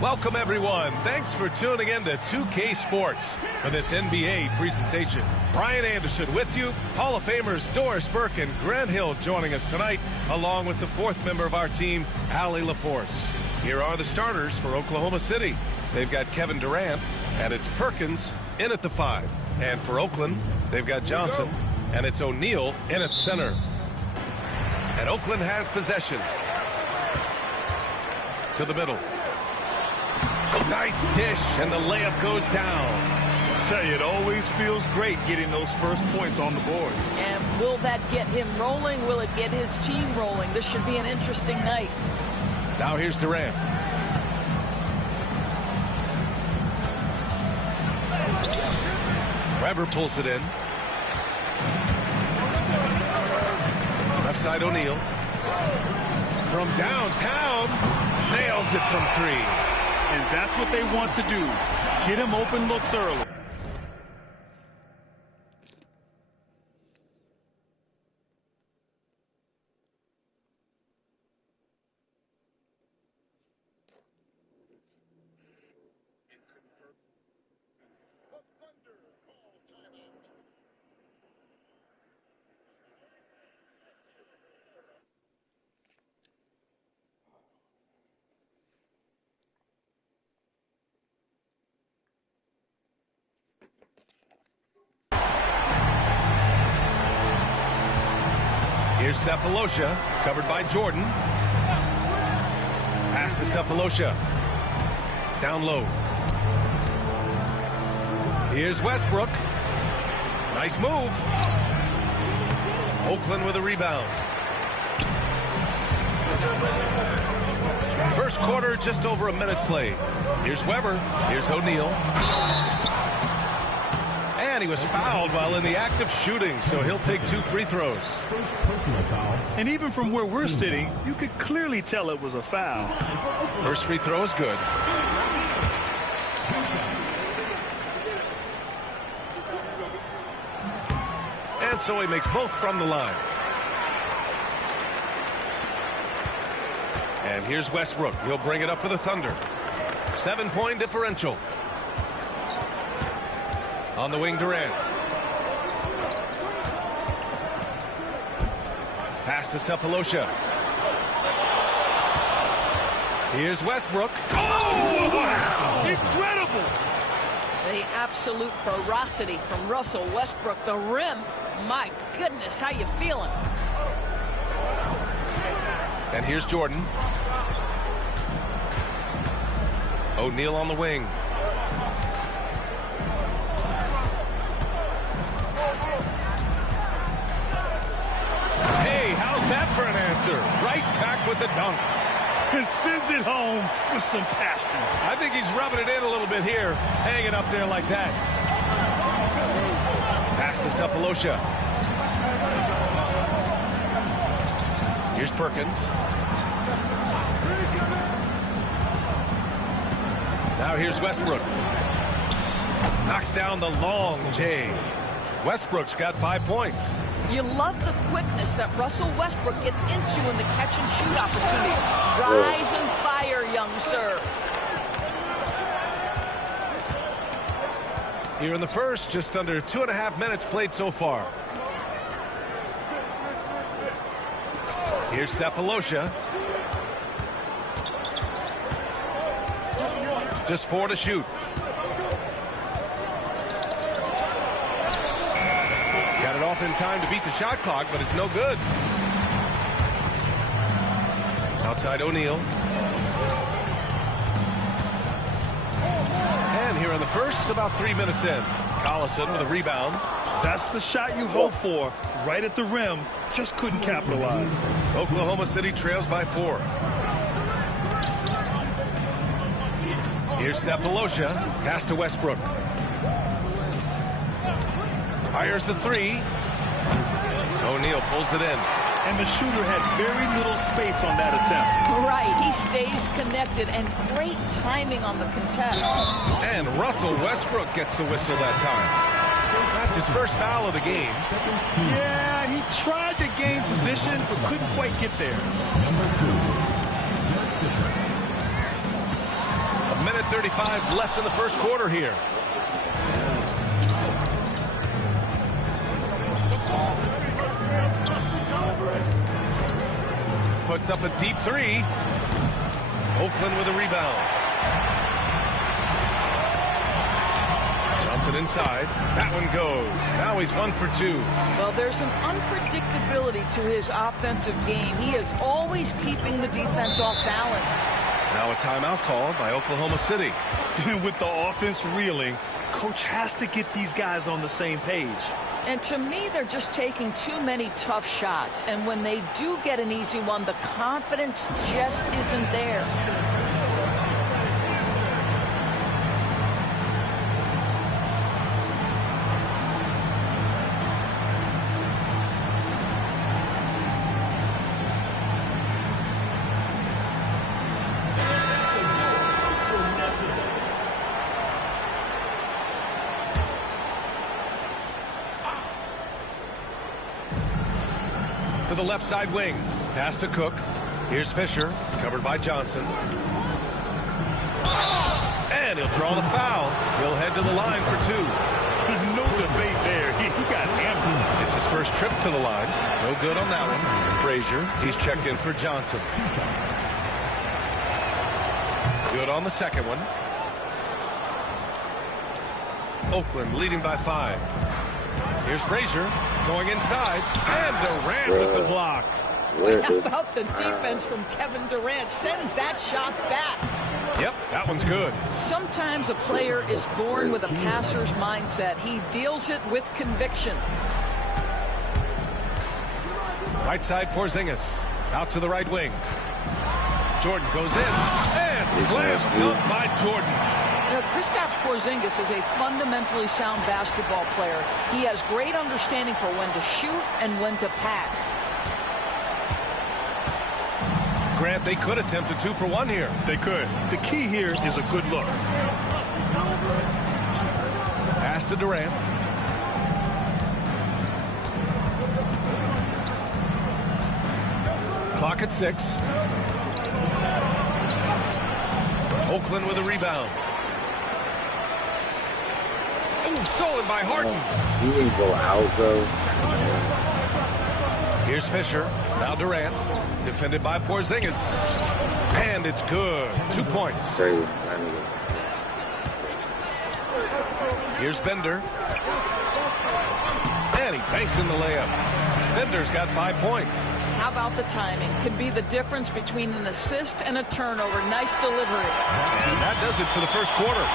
Welcome, everyone. Thanks for tuning in to 2K Sports for this NBA presentation. Brian Anderson with you. Hall of Famers Doris Burke and Grant Hill joining us tonight, along with the fourth member of our team, Allie LaForce. Here are the starters for Oklahoma City. They've got Kevin Durant, and it's Perkins in at the 5. And for Oakland, they've got Johnson, and it's O'Neal in at center. And Oakland has possession. To the middle. Nice dish, and the layup goes down. I tell you, it always feels great getting those first points on the board. And will that get him rolling? Will it get his team rolling? This should be an interesting night. Now here's Durant. Weber pulls it in. Left side O'Neal. From downtown, nails it from 3. And that's what they want to do. Get him open looks early. Here's Sefolosha, covered by Jordan. Pass to Sefolosha. Down low. Here's Westbrook. Nice move. Oakland with a rebound. First quarter, just over a minute played. Here's Weber. Here's O'Neal. And he was fouled while in the act of shooting, so he'll take 2 free throws. First personal foul. And even from where we're sitting, you could clearly tell it was a foul. First free throw is good. And so he makes both from the line. And here's Westbrook. He'll bring it up for the Thunder. 7-point differential. On the wing, Durant. Pass to Sefolosha. Here's Westbrook. Oh, wow! Incredible! The absolute ferocity from Russell Westbrook. The rim. My goodness, how you feeling? And here's Jordan. O'Neal on the wing. For an answer. Right back with the dunk. And sends it home with some passion. I think he's rubbing it in a little bit here, hanging up there like that. Pass to Sefolosha. Here's Perkins. Now here's Westbrook. Knocks down the long J. Westbrook's got 5 points. You love the quickness that Russell Westbrook gets into in the catch-and-shoot opportunities. Rise and fire, young sir. Here in the first, just under 2.5 minutes played so far. Here's Sefolosha. Just 4 to shoot. Off in time to beat the shot clock, but it's no good. Outside O'Neal. And here in the first, about 3 minutes in. Collison with a rebound. That's the shot you hope for. Right at the rim. Just couldn't capitalize. Oklahoma City trails by 4. Here's Sefolosha. Pass to Westbrook. Fires the 3. O'Neal pulls it in. And the shooter had very little space on that attempt. Right, he stays connected, and great timing on the contest. And Russell Westbrook gets the whistle that time. That's his first foul of the game. Yeah, he tried to gain position, but couldn't quite get there. Number 2. 3:35 left in the first quarter here. Puts up a deep three. Oakland with a rebound. Johnson inside. That one goes. Now he's 1 for 2. Well, there's an unpredictability to his offensive game. He is always keeping the defense off balance. Now a timeout called by Oklahoma City. With the offense reeling, coach has to get these guys on the same page. And to me, they're just taking too many tough shots. And when they do get an easy one, the confidence just isn't there. To the left side wing. Pass to Cook. Here's Fisher, covered by Johnson. And he'll draw the foul. He'll head to the line for 2. No debate there. He got hammered. It's his first trip to the line. No good on that one. Frazier, he's checked in for Johnson. Good on the second one. Oakland leading by 5. Here's Frazier going inside, and Durant with the block. How about the defense from Kevin Durant? Sends that shot back. Yep, that one's good. Sometimes a player is born with a passer's mindset. He deals it with conviction. Right side Porzingis. Out to the right wing. Jordan goes in, and slammed dunk by Jordan. Kristaps Porzingis is a fundamentally sound basketball player. He has great understanding for when to shoot and when to pass. Grant, they could attempt a 2 for 1 here. They could. The key here is a good look. Pass to Durant. Clock at 6. Oakland with a rebound. Oh, stolen by Harden. He didn't go out, though. Here's Fisher. Now Durant. Defended by Porzingis. And it's good. 2 points. Crazy. Here's Bender. And he banks in the layup. Bender's got 5 points. How about the timing? Could be the difference between an assist and a turnover. Nice delivery. And that does it for the first quarter.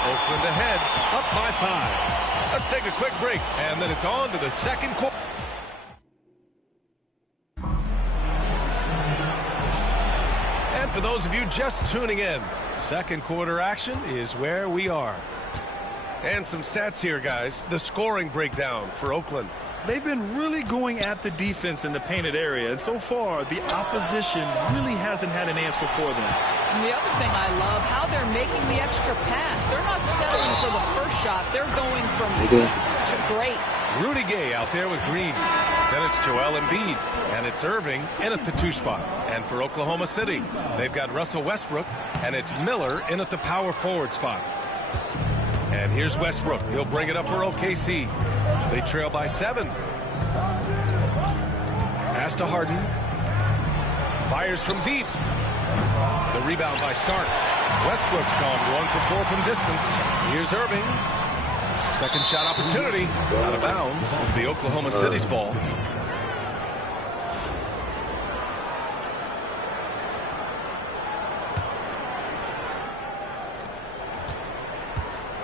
Oakland ahead, up by 5. Let's take a quick break, and then it's on to the second quarter. And for those of you just tuning in, second quarter action is where we are. And some stats here, guys. The scoring breakdown for Oakland. They've been really going at the defense in the painted area, and so far the opposition really hasn't had an answer for them. And the other thing I love, how they're making the extra pass. They're not settling for the first shot. They're going from good to great. Rudy Gay out there with Green. Then it's Joel Embiid, and it's Irving in at the 2 spot. And for Oklahoma City, they've got Russell Westbrook, and it's Miller in at the power forward spot. And here's Westbrook. He'll bring it up for OKC. They trail by 7. Pass to Harden. Fires from deep. The rebound by Starks. Westbrook's gone 1 for 4 from distance. Here's Irving. Second shot opportunity. Out of bounds. It'll be Oklahoma City's ball.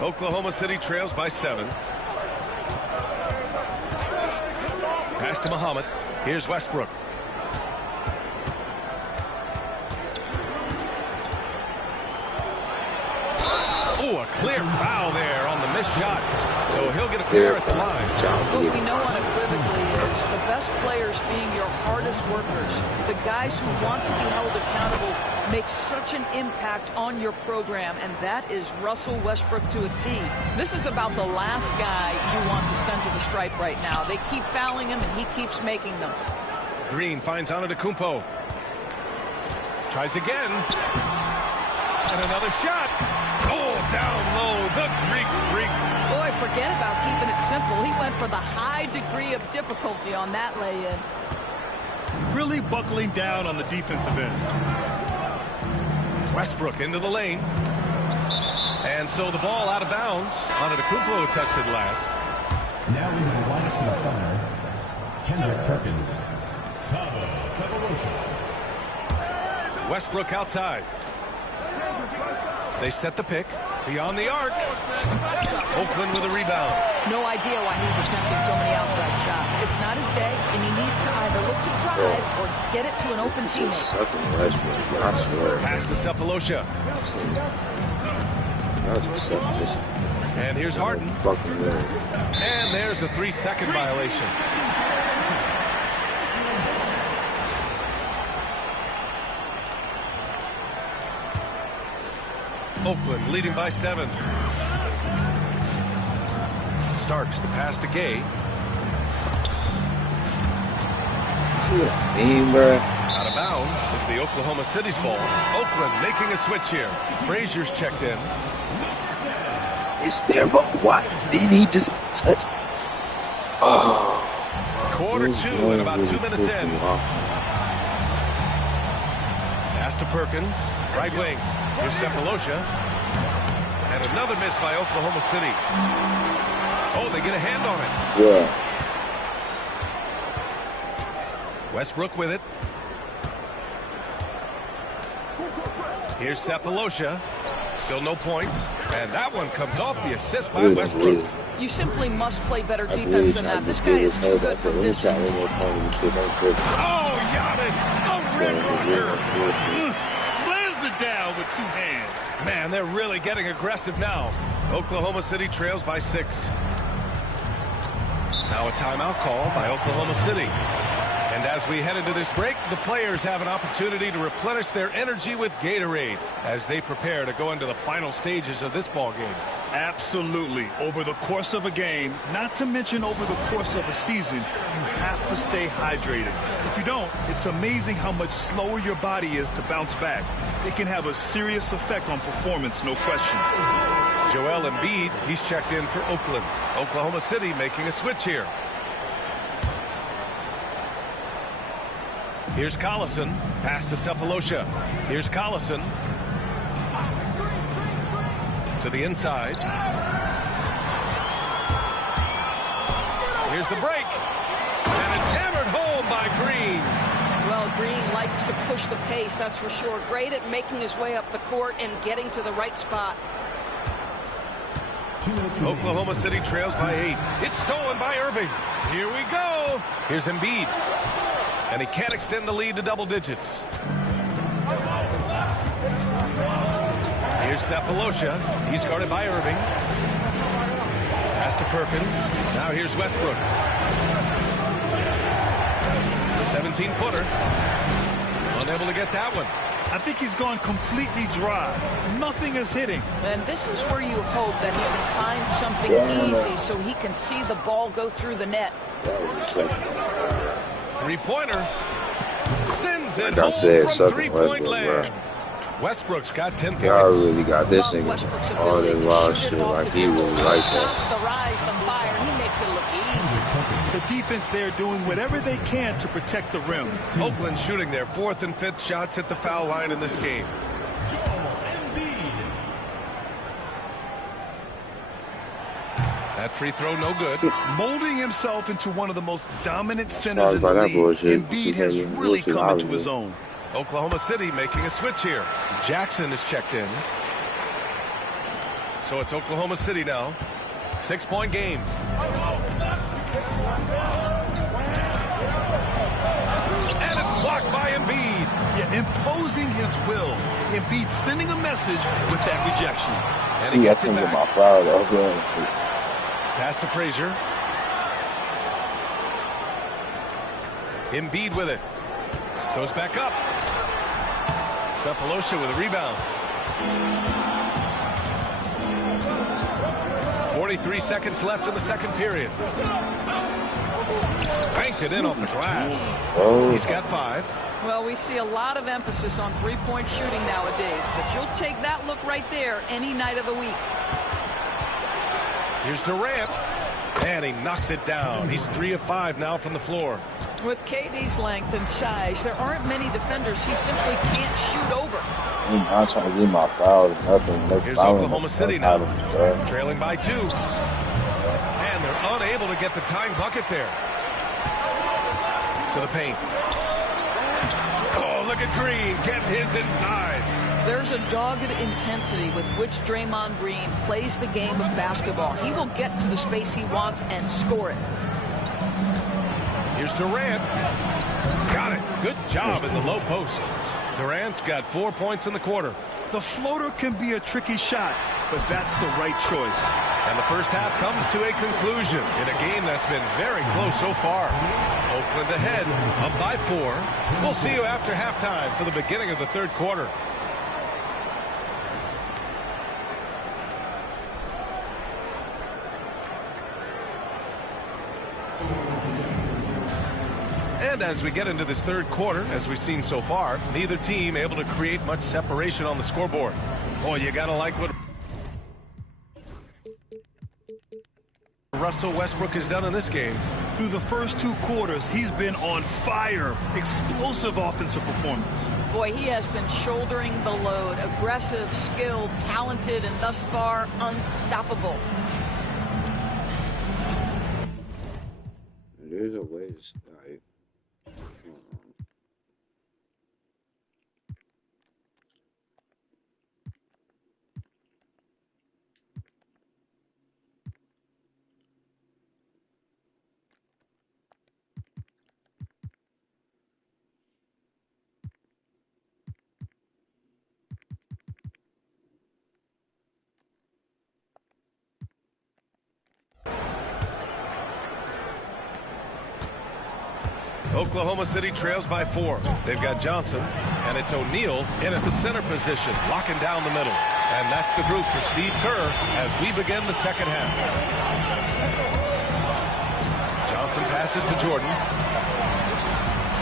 Oklahoma City trails by 7. Pass to Muhammad. Here's Westbrook. Oh, a clear foul there on the missed shot. So he'll get a clear at the line. What we know unequivocally is the best players being your hardest workers. The guys who want to be held accountable make such an impact on your program, and that is Russell Westbrook to a T. This is about the last guy you want to send to the stripe right now. They keep fouling him, and he keeps making them. Green finds Antetokounmpo. Tries again. And another shot. down low, the Greek Freak. Boy, forget about keeping it simple. He went for the high degree of difficulty on that lay-in. Really buckling down on the defensive end. Westbrook into the lane. And so the ball out of bounds. Antetokounmpo touched it last. Now we have one from the center. Kendrick Perkins. Tavo Sefolosha. Westbrook outside. They set the pick. Beyond the arc. Oakland with a rebound. No idea why he's attempting so many outside shots. It's not his day, and he needs to either look to drive or get it to an open teammate. Sucking Westbrook, I swear. Pass to Sefolosha. And here's Harden. And there's a 3-second violation. Oakland leading by 7. Starks the pass to Gay. Out of bounds. It'll be Oklahoma City's ball. Oakland making a switch here. Frazier's checked in. It's there, but why did he just touch? Oh. Quarter 2 and about 2 minutes in. Pass to Perkins. Right wing. Here's Sefolosha. And another miss by Oklahoma City. Oh, they get a hand on it. Yeah. Westbrook with it. Here's Sefolosha. Still no points. And that one comes off the assist by Westbrook. You simply must play better defense than that. This guy is too good from distance. Oh, Giannis! A red runner! Slams it down with 2 hands. Man, they're really getting aggressive now. Oklahoma City trails by 6. Now a timeout call by Oklahoma City. And as we head into this break, the players have an opportunity to replenish their energy with Gatorade as they prepare to go into the final stages of this ball game. Absolutely. Over the course of a game, not to mention over the course of a season, you have to stay hydrated. If you don't, it's amazing how much slower your body is to bounce back. It can have a serious effect on performance, no question. Joel Embiid, he's checked in for Oakland. Oklahoma City making a switch here. Here's Collison. Pass to Sefolosha. Here's Collison. To the inside. Here's the break. And it's hammered home by Green. Well, Green likes to push the pace, that's for sure. Great at making his way up the court and getting to the right spot. Oklahoma City trails by 8. It's stolen by Irving. Here we go. Here's Embiid. And he can't extend the lead to double digits. Here's Sefolosha. He's guarded by Irving. Pass to Perkins. Now here's Westbrook. The 17-footer. Unable to get that one. I think he's gone completely dry. Nothing is hitting. And this is where you hope that he can find something easy so he can see the ball go through the net. Three-pointer. Sends it Like I said, home from three-point land. Westbrook's got 10 points. Y'all really got this nigga Westbrook's all ability that to wild shoot shit it off like the he really dribble, like stop that. the rise, the fire. He makes it look easy. The defense there doing whatever they can to protect the rim. Oakland shooting their 4th and 5th shots at the foul line in this game. That free throw no good. Molding himself into one of the most dominant centers in the league, Embiid has really come into his own. Oklahoma City making a switch here. Jackson is checked in. So it's Oklahoma City now. 6-point game. And it's blocked by Embiid. Yeah, imposing his will. Embiid sending a message with that rejection. And he gets it back. My foul, though. Pass to Frazier. Embiid with it. Goes back up. Sefolosha with a rebound. 43 seconds left in the second period. banked it in off the glass. Oh. He's got 5. Well, we see a lot of emphasis on three-point shooting nowadays, but you'll take that look right there any night of the week. Here's Durant, and he knocks it down. He's 3 of 5 now from the floor. With KD's length and size, there aren't many defenders he simply can't shoot over. I'm not trying to get my foul. Nothing. Here's Oklahoma City now, trailing by 2. And they're unable to get the tying bucket there. To the paint. Oh, look at Green getting his inside. There's a dogged intensity with which Draymond Green plays the game of basketball. He will get to the space he wants and score it. Here's Durant. Got it. Good job in the low post. Durant's got 4 points in the quarter. The floater can be a tricky shot, but that's the right choice. And the first half comes to a conclusion in a game that's been very close so far. Oakland ahead, up by 4. We'll see you after halftime for the beginning of the third quarter. And as we get into this third quarter, as we've seen so far, neither team able to create much separation on the scoreboard. Boy, you gotta like what Russell Westbrook has done in this game. Through the first 2 quarters, he's been on fire. Explosive offensive performance. Boy, he has been shouldering the load. Aggressive, skilled, talented, and thus far unstoppable. There's a way to start. Oklahoma City trails by 4. They've got Johnson, and it's O'Neal in at the center position, locking down the middle. And that's the group for Steve Kerr as we begin the second half. Johnson passes to Jordan.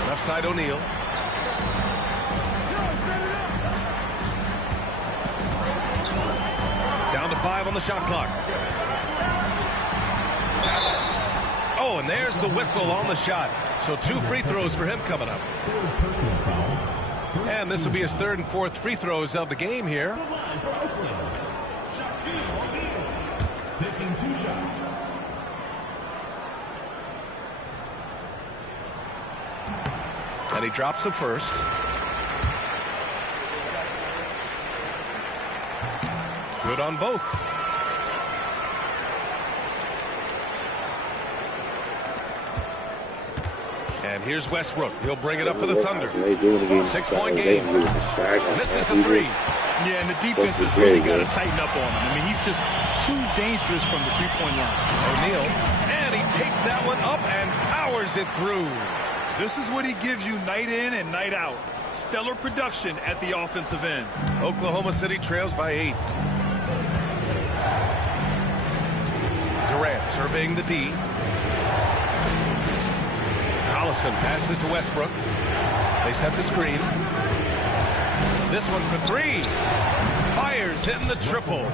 Left side O'Neal. Down to 5 on the shot clock. Oh, and there's the whistle on the shot. So 2 free throws for him coming up. And this will be his 3rd and 4th free throws of the game here. Taking 2 shots. And he drops the first. Good on both. And here's Westbrook. He'll bring it up for the Thunder. 6-point game. Misses the 3. Yeah, and the defense has really got to tighten up on him. I mean, he's just too dangerous from the three-point line. O'Neal, and he takes that one up and powers it through. This is what he gives you night in and night out. Stellar production at the offensive end. Oklahoma City trails by 8. Durant surveying the D. Collison passes to Westbrook. They set the screen. This one for 3. Fires, hitting the triple.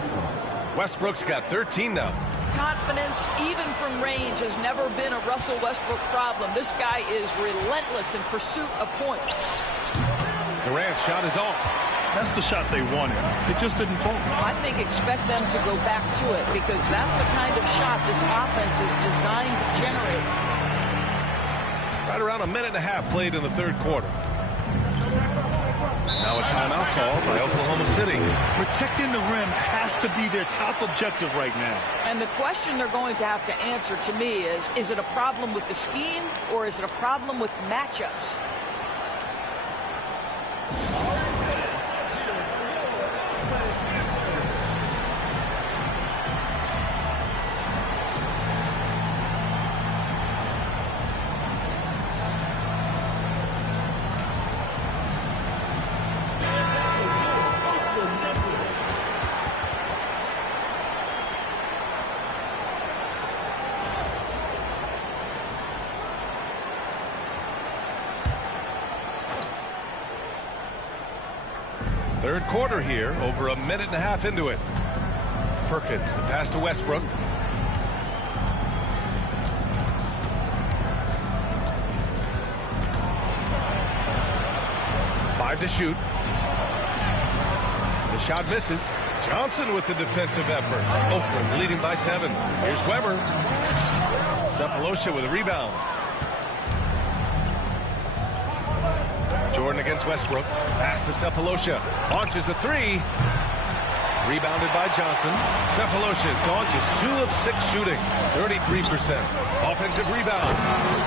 Westbrook's got 13 now. Confidence, even from range, has never been a Russell Westbrook problem. This guy is relentless in pursuit of points. Durant's shot is off. That's the shot they wanted. It just didn't fall. I think expect them to go back to it because that's the kind of shot this offense is designed to generate. Right around a minute and a half played in the third quarter. Now a timeout call by Oklahoma City. Protecting the rim has to be their top objective right now. And the question they're going to have to answer to me is it a problem with the scheme or is it a problem with matchups? Third quarter here, over a minute and a half into it. Perkins, the pass to Westbrook. To shoot. The shot misses. Johnson with the defensive effort. Oakland leading by 7. Here's Weber. Cephalosha with a rebound. Jordan against Westbrook. Pass to Cephalosha. Launches a 3. Rebounded by Johnson. Cephalosha has gone just 2 of 6 shooting. 33%. Offensive rebound.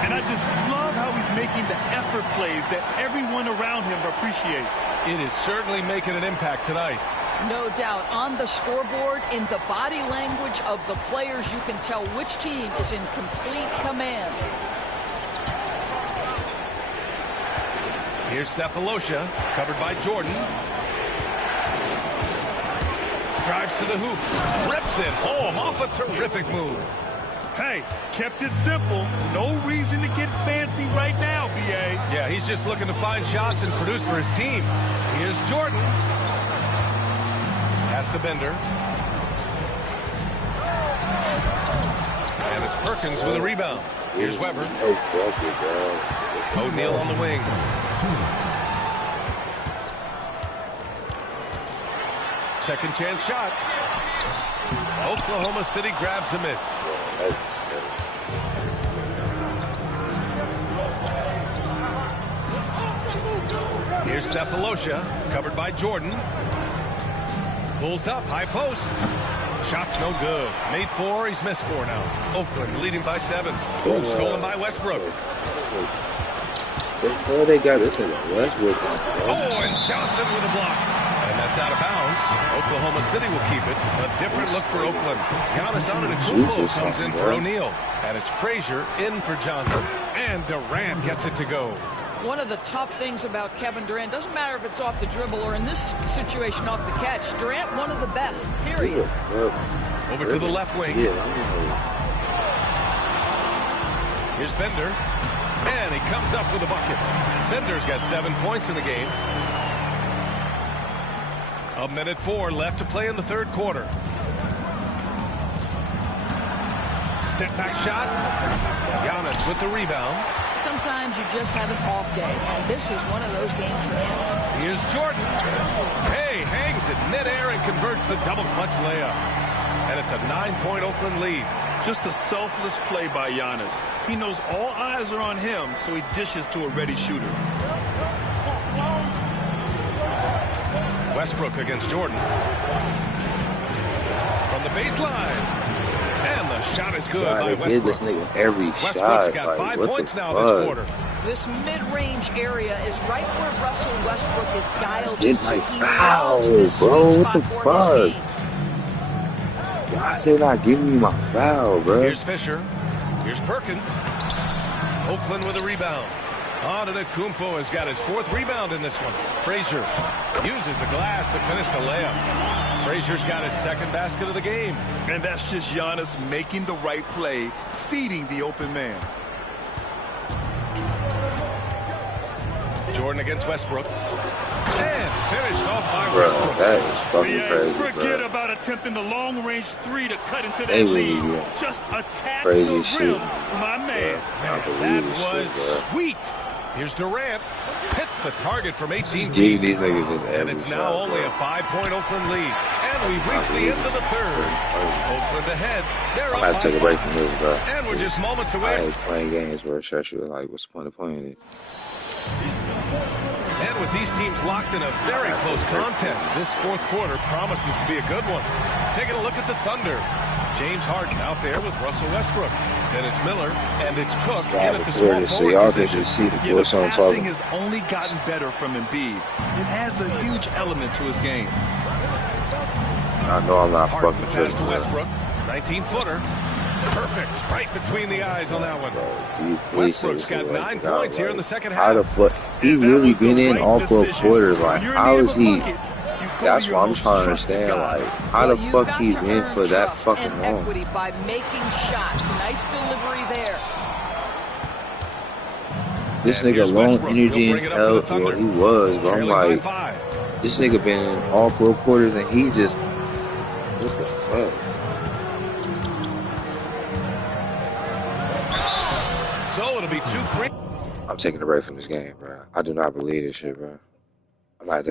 And I just love how he's making the effort plays that everyone around him appreciates. It is certainly making an impact tonight. No doubt. On the scoreboard, in the body language of the players, you can tell which team is in complete command. Here's Cephalosha, covered by Jordan. Drives to the hoop. Rips it home off a terrific move. Hey, kept it simple. No reason to get fancy right now, B.A. Yeah, he's just looking to find shots and produce for his team. Here's Jordan. Pass to Bender. And it's Perkins with a rebound. Here's Weber. O'Neal on the wing. Second chance shot. Oklahoma City grabs a miss. Here's Cephalosha, covered by Jordan. Pulls up, high post. Shot's no good. Made 4, he's missed 4 now. Oakland leading by 7. Ooh, stolen by Westbrook. Oh, they got this in Westbrook. Oh, and Johnson with a block. And that's out of bounds. Oklahoma City will keep it. A different look for Oakland. Giannis Antetokounmpo comes in for O'Neal. And it's Frazier in for Johnson. And Durant gets it to go. One of the tough things about Kevin Durant, doesn't matter if it's off the dribble or in this situation off the catch, Durant one of the best, period. Over to the left wing. Here's Bender. And he comes up with a bucket. Bender's got 7 points in the game. 1:04 left to play in the third quarter. Step back shot. Giannis with the rebound. Sometimes you just have an off day, and this is one of those games for him. Here's Jordan. Hey, hangs it midair and converts the double clutch layup. And it's a 9-point Oakland lead. Just a selfless play by Giannis. He knows all eyes are on him, so he dishes to a ready shooter. Westbrook against Jordan. From the baseline. And the shot is good by Westbrook. This nigga every Westbrook's shot. got like, 5 points now this quarter. This mid-range area is right where Russell Westbrook is dialed Get into. my He foul, loves this bro. sweet What the spot for his fuck? game. Why is they not giving me my foul, bro? Here's Fisher. Here's Perkins. Oakland with a rebound. Antetokounmpo has got his 4th rebound in this one. Frazier uses the glass to finish the layup. Frazier's got his 2nd basket of the game. And that's just Giannis making the right play, feeding the open man. Jordan against Westbrook. And finished off by Bro, Westbrook. that is fucking crazy, Forget bro. about attempting the long-range 3 to cut into that They lead. really do. Just attack Crazy the rim, shit. my man. I That believe this was shit, bro. sweet. Here's Durant. Hits the target from 18 Give feet. these niggas just every And it's shot, now only bro. a 5-point Oakland lead. And we've reached the end of the third. Oakland ahead. They're I'm up about to take a by break 5. from this, bro. And we're just moments I away. hate playing games where it shuts you. Like, what's the point of playing it? And with these teams locked in a very close contest, this 4th quarter promises to be a good one. Taking a look at the Thunder. James Harden out there with Russell Westbrook. Then it's Miller, and it's Cook in at the small So forward y'all can position. just see the Yeah, the course I'm passing talking. has only gotten better from Embiid. It adds a huge element to his game. I know I'm not Harden the fucking pass to tripping, bro. Westbrook. 19-footer. Perfect. Right between the eyes on that one. Can you please Westbrook's say got this 9 like, points here in the second How the half. fuck? He That really was the been in right all 4 decision. quarters. Like, When you're in how need is of a he? bucket, you call That's your what I'm most trying to trusted understand. guy. Like, how the You've fuck got he's to in earn for that trust fucking and long? equity by making shots. Nice delivery there. This And nigga here's long Westbrook. energy He'll and bring it up for the health, Thunder. or he was, bro. I'm Trailing by like, 5. This nigga been in all 4 quarters and he just what the fuck? So it'll be 2 free. I'm taking a break from this game, bro. I do not believe this shit, bro. I might have to